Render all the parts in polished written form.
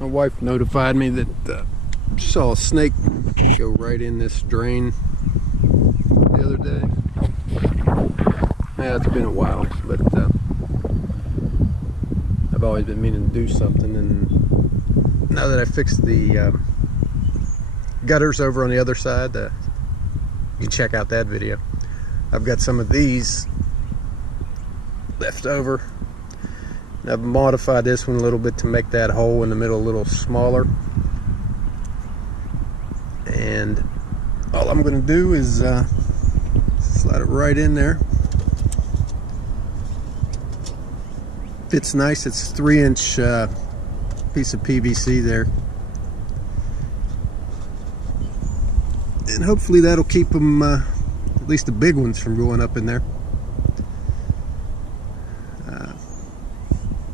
My wife notified me that she saw a snake go right in this drain the other day. Yeah, it's been a while, but I've always been meaning to do something, and now that I fixed the gutters over on the other side, you can check out that video. I've got some of these left over. I've modified this one a little bit to make that hole in the middle a little smaller, and all I'm going to do is slide it right in there. Fits nice. It's a 3-inch piece of PVC there, and hopefully that'll keep them, at least the big ones, from going up in there.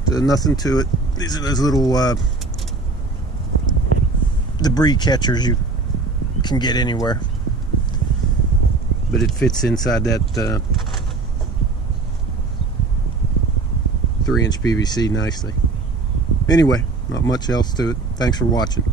There's nothing to it. These are those little debris catchers you can get anywhere, but it fits inside that 3-inch PVC nicely. Anyway, not much else to it. Thanks for watching.